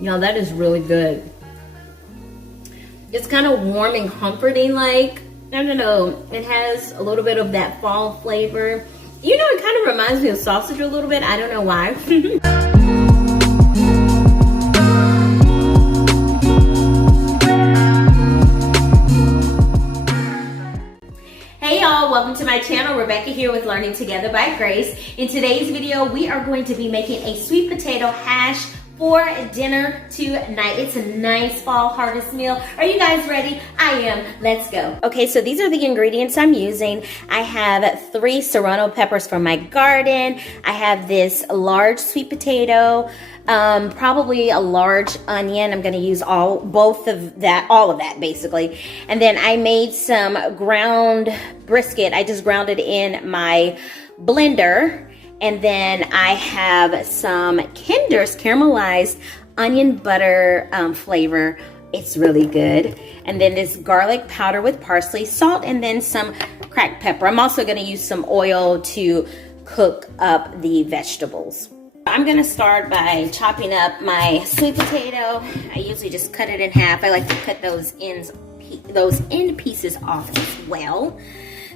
Y'all, that is really good. It's kind of warm and comforting, like, I don't know, it has a little bit of that fall flavor. You know, it kind of reminds me of sausage a little bit. I don't know why. Hey y'all, welcome to my channel. Rebecca here with Learning Together by Grace. In today's video, we are going to be making a sweet potato hash for dinner tonight. It's a nice fall harvest meal. Are you guys ready? I am. Let's go. Okay, so these are the ingredients I'm using. I have 3 serrano peppers from my garden. I have this large sweet potato, probably a large onion. I'm gonna use all of that basically. And then I made some ground brisket. I just ground it in my blender. And then I have some Kinder's caramelized onion butter flavor. It's really good. And then this garlic powder with parsley, salt, and then some cracked pepper. I'm also gonna use some oil to cook up the vegetables. I'm gonna start by chopping up my sweet potato. I usually just cut it in half. I like to cut those end pieces off as well.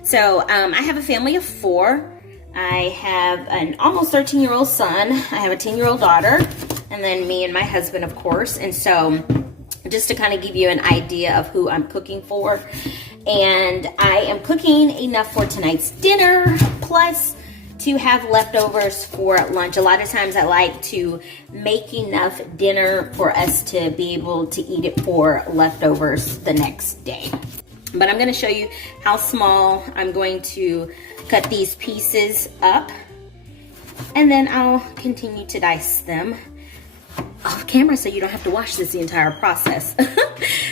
So I have a family of 4. I have an almost 13-year-old son. I have a 10-year-old daughter, and then me and my husband, of course. And so just to kind of give you an idea of who I'm cooking for. And I am cooking enough for tonight's dinner, plus to have leftovers for lunch. A lot of times I like to make enough dinner for us to be able to eat it for leftovers the next day. But I'm gonna show you how small I'm going to cut these pieces up, and then I'll continue to dice them off camera so you don't have to watch this the entire process.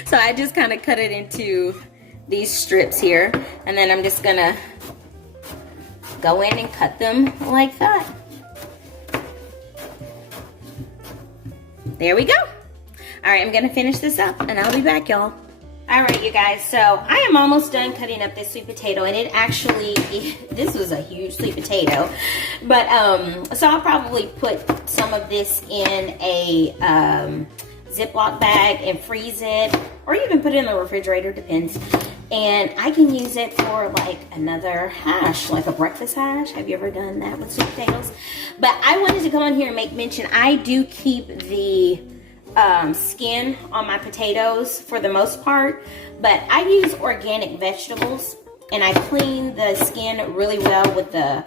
So I just kind of cut it into these strips here, and then I'm just gonna go in and cut them like that. There we go. All right, I'm gonna finish this up and I'll be back, y'all. All right, you guys, so I am almost done cutting up this sweet potato, and it actually, this was a huge sweet potato, but so I'll probably put some of this in a Ziploc bag and freeze it, or you can put it in the refrigerator, depends. And I can use it for like another hash, like a breakfast hash. Have you ever done that with sweet potatoes? But I wanted to come on here and make mention, I do keep the skin on my potatoes for the most part, but I use organic vegetables, and I clean the skin really well with the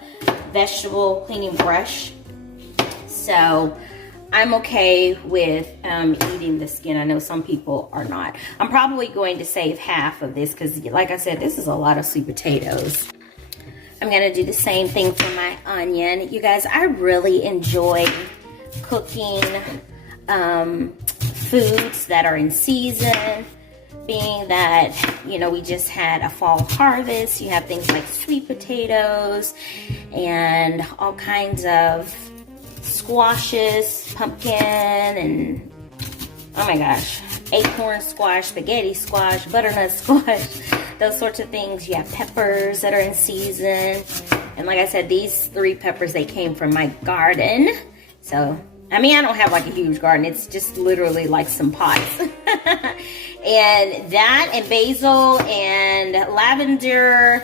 vegetable cleaning brush. So I'm okay with eating the skin. I know some people are not. I'm probably going to save half of this because, like I said, this is a lot of sweet potatoes. I'm gonna do the same thing for my onion. You guys, I really enjoy cooking foods that are in season, being that, you know, we just had a fall harvest. You have things like sweet potatoes and all kinds of squashes, pumpkin, and oh my gosh, acorn squash, spaghetti squash, butternut squash, those sorts of things. You have peppers that are in season, and like I said, these 3 peppers, they came from my garden. So I mean, I don't have like a huge garden. It's just literally like some pots. And that, and basil, and lavender,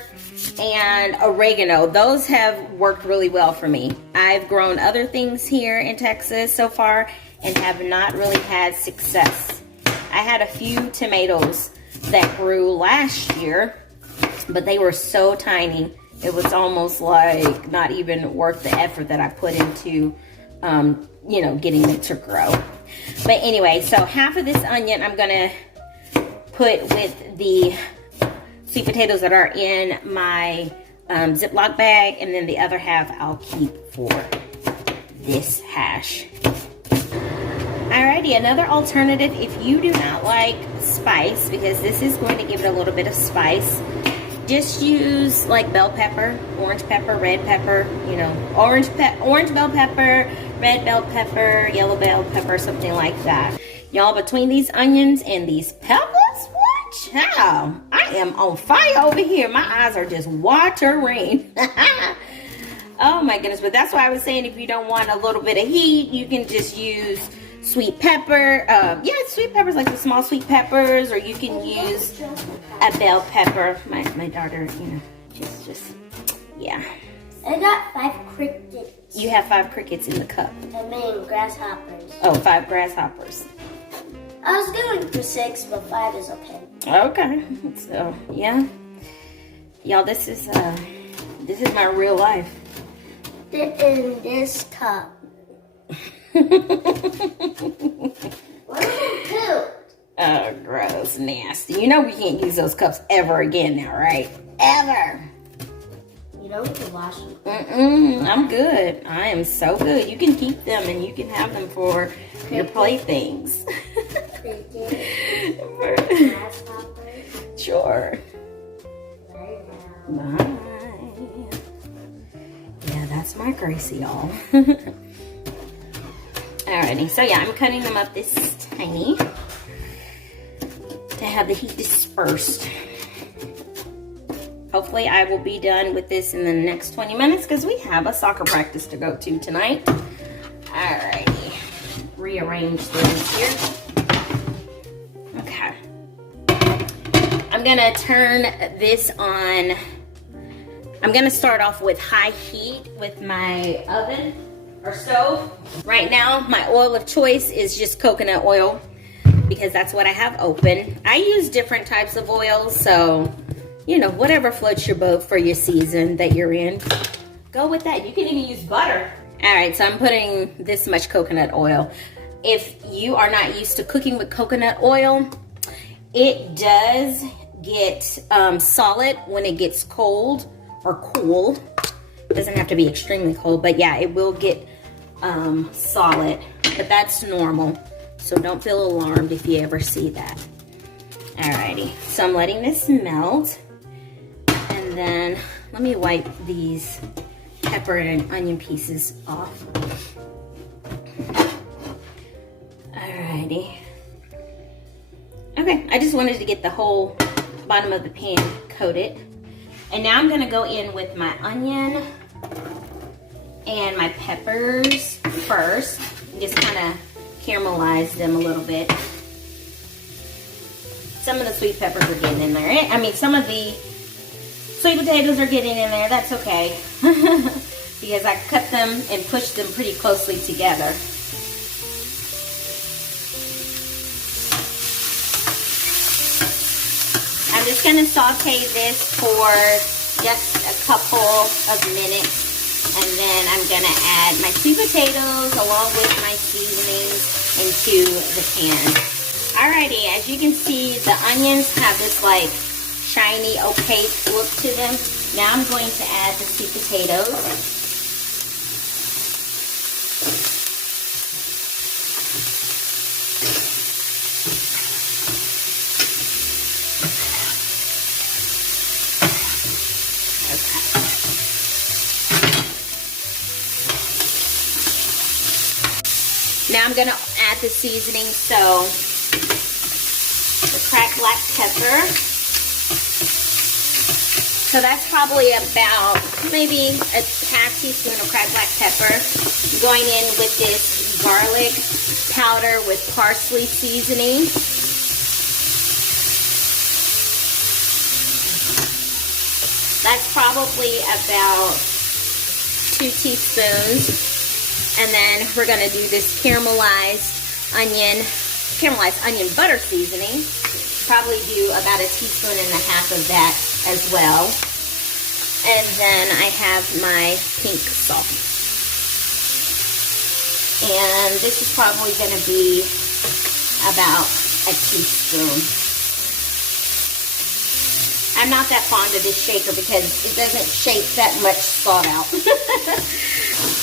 and oregano. Those have worked really well for me. I've grown other things here in Texas so far and have not really had success. I had a few tomatoes that grew last year, but they were so tiny. It was almost like not even worth the effort that I put into you know, getting it to grow. But anyway, so half of this onion I'm gonna put with the sweet potatoes that are in my Ziploc bag, and then the other half I'll keep for this hash. Alrighty, another alternative, if you do not like spice, because this is going to give it a little bit of spice, just use like bell pepper, orange pepper, red pepper, you know, orange bell pepper, red bell pepper, yellow bell pepper, something like that. Y'all, between these onions and these peppers, what? Child, I am on fire over here. My eyes are just watering. Oh my goodness, but that's why I was saying if you don't want a little bit of heat, you can just use sweet pepper. Yeah, sweet peppers, like the small sweet peppers, or you can use a bell pepper. My daughter, you know, just yeah. I got 5 crickets. You have 5 crickets in the cup. I mean grasshoppers. Oh, 5 grasshoppers. I was going for 6, but 5 is okay. Okay, so yeah, y'all, this is my real life. In this cup. What is it? Oh, gross, nasty. You know we can't use those cups ever again now, right? Ever. You know we can wash them. I'm good. I am so good. You can keep them and you can have them for your playthings. Sure. Bye. Yeah, that's my Gracie, y'all. Alrighty, so yeah, I'm cutting them up this tiny to have the heat dispersed. Hopefully I will be done with this in the next 20 minutes because we have a soccer practice to go to tonight. Alrighty, rearrange things here. Okay. I'm gonna turn this on. I'm gonna start off with high heat with my oven or stove. Right now, my oil of choice is just coconut oil because that's what I have open. I use different types of oils, so you know, whatever floats your boat for your season that you're in, go with that. You can even use butter. All right, so I'm putting this much coconut oil. If you are not used to cooking with coconut oil, it does get solid when it gets cold or cool. It doesn't have to be extremely cold, but yeah, it will get solid, but that's normal. So don't feel alarmed if you ever see that. Alrighty, so I'm letting this melt. And then let me wipe these pepper and onion pieces off. Alrighty. Okay, I just wanted to get the whole bottom of the pan coated. And now I'm gonna go in with my onion and my peppers first. Just kind of caramelize them a little bit. Some of the sweet peppers are getting in there. I mean, some of the sweet potatoes are getting in there. That's okay. Because I cut them and pushed them pretty closely together. I'm just going to saute this for just a couple of minutes. And then I'm going to add my sweet potatoes along with my seasonings into the pan. Alrighty, as you can see, the onions have this like shiny, opaque look to them. Now I'm going to add the sweet potatoes. Now I'm going to add the seasoning, so the cracked black pepper. So that's probably about maybe a half teaspoon of cracked black pepper. Going in with this garlic powder with parsley seasoning. That's probably about 2 teaspoons. And then we're gonna do this caramelized onion butter seasoning. Probably do about a teaspoon and a half of that as well. And then I have my pink salt. And this is probably gonna be about a teaspoon. I'm not that fond of this shaker because it doesn't shake that much salt out.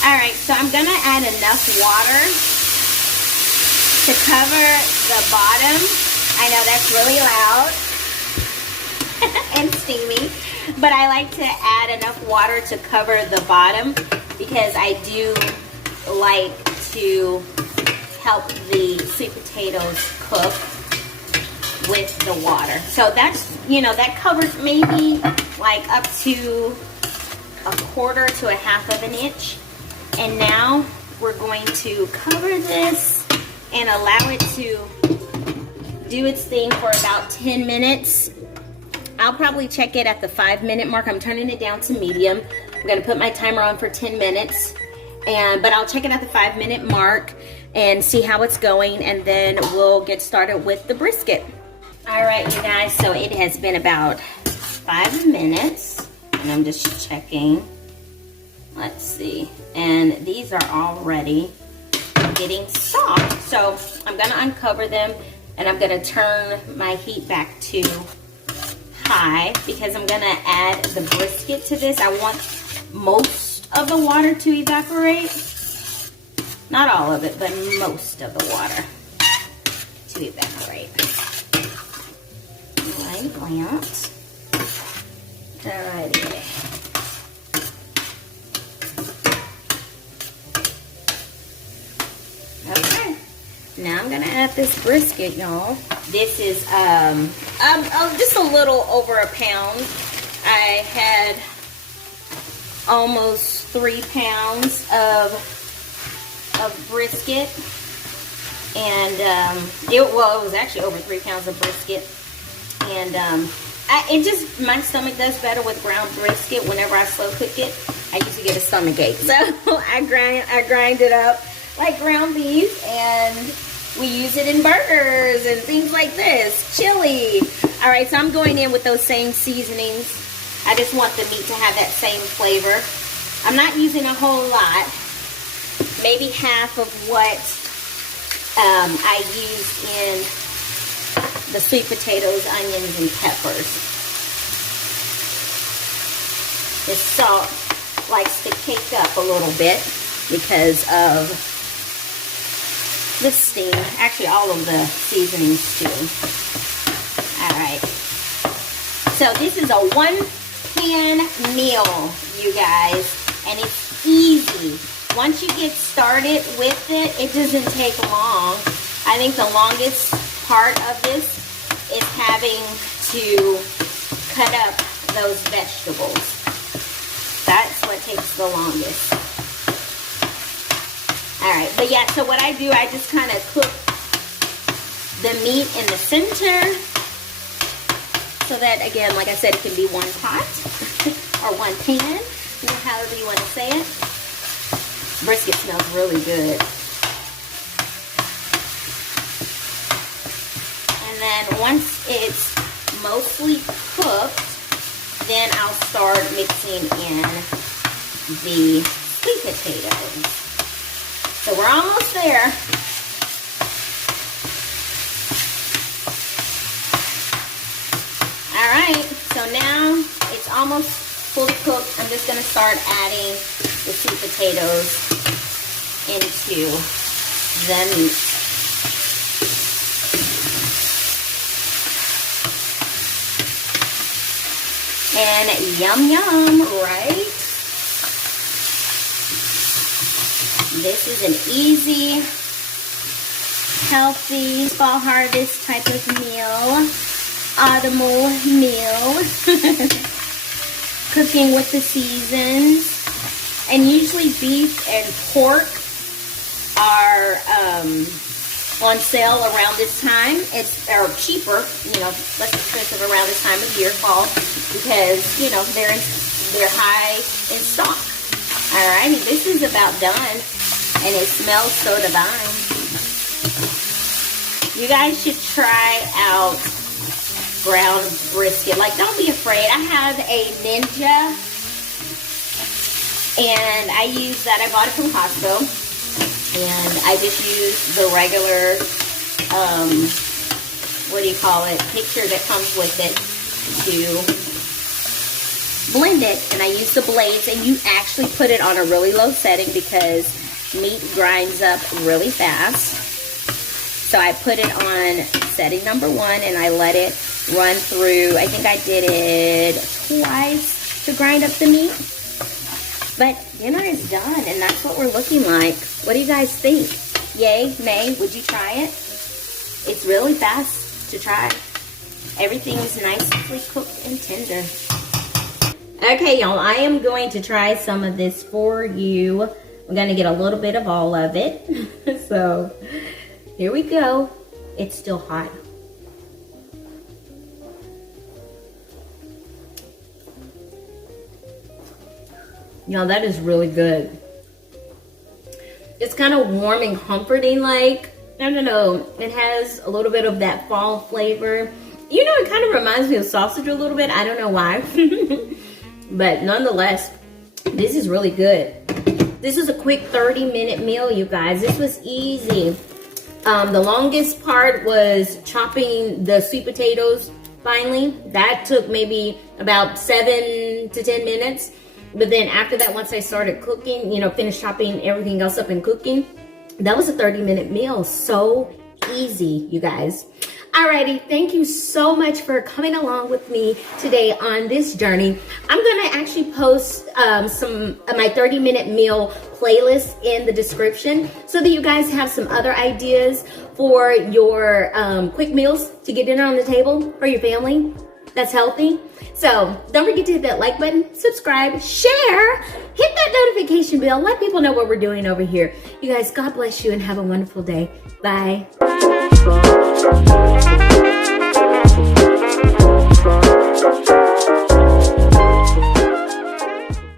Alright, so I'm going to add enough water to cover the bottom. I know that's really loud and steamy, but I like to add enough water to cover the bottom because I do like to help the sweet potatoes cook with the water. So that's, you know, that covers maybe like up to 1/4 to 1/2 of an inch. And now we're going to cover this and allow it to do its thing for about 10 minutes. I'll probably check it at the 5-minute mark. I'm turning it down to medium. I'm gonna put my timer on for 10 minutes, but I'll check it at the 5-minute mark and see how it's going, and then we'll get started with the brisket. All right, you guys, so it has been about 5 minutes, and I'm just checking. Let's see, and these are already getting soft. So I'm gonna uncover them, and I'm gonna turn my heat back to high because I'm gonna add the brisket to this. I want most of the water to evaporate. Not all of it, but most of the water to evaporate. Like that. Alrighty. Okay. Now I'm gonna add this brisket, y'all. This is just a little over a pound. I had almost 3 pounds of brisket, and it was actually over 3 pounds of brisket, and my stomach does better with ground brisket. Whenever I slow cook it, I usually get a stomach ache, so I grind it up like ground beef, and we use it in burgers and things like this, chili. All right, so I'm going in with those same seasonings. I just want the meat to have that same flavor. I'm not using a whole lot, maybe half of what I used in the sweet potatoes, onions, and peppers. The salt likes to cake up a little bit because of the steam. Actually, all of the seasonings too. All right. So this is a 1-pan meal, you guys, and it's easy. Once you get started with it, it doesn't take long. I think the longest part of this is having to cut up those vegetables. That's what takes the longest. All right, but yeah, so what I do, I just kind of cook the meat in the center so that, again, like I said, it can be one pot or one pan, however you want to say it. Brisket smells really good. And then once it's mostly cooked, then I'll start mixing in the sweet potatoes. So we're almost there. All right, so now it's almost fully cooked. I'm just gonna start adding the sweet potatoes into the meat. And yum yum, right? This is an easy, healthy, fall harvest type of meal. Autumnal meal. Cooking with the seasons. And usually beef and pork are on sale around this time. Or cheaper, less expensive around this time of year, fall, because they're high in stock. Alrighty, this is about done, and it smells so divine. You guys should try out ground brisket. Like, don't be afraid. I have a Ninja, and I use that. I bought it from Costco, and I just use the regular, mixture that comes with it to blend it. And I use the blades, and you actually put it on a really low setting because meat grinds up really fast. So I put it on setting number 1, and I let it run through. I think I did it twice to grind up the meat. But dinner is done, and that's what we're looking like. What do you guys think? Yay, nay, would you try it? It's really fast to try. Everything is nicely cooked and tender. Okay, y'all, I am going to try some of this for you. I'm going to get a little bit of all of it. So, Here we go. It's still hot. Y'all, that is really good. It's kind of warm and comforting, like, I don't know. It has a little bit of that fall flavor. You know, it kind of reminds me of sausage a little bit. I don't know why. But nonetheless, this is really good. This was a quick 30-minute meal, you guys. This was easy. The longest part was chopping the sweet potatoes finally. That took maybe about 7 to 10 minutes. But then after that, once I started cooking, you know, finished chopping everything else up and cooking, that was a 30-minute meal. So easy, you guys. Alrighty, thank you so much for coming along with me today on this journey. I'm gonna actually post some of my 30-minute meal playlist in the description so that you guys have some other ideas for your quick meals to get dinner on the table for your family that's healthy. So don't forget to hit that like button, subscribe, share, hit that notification bell, let people know what we're doing over here. You guys, God bless you and have a wonderful day. Bye.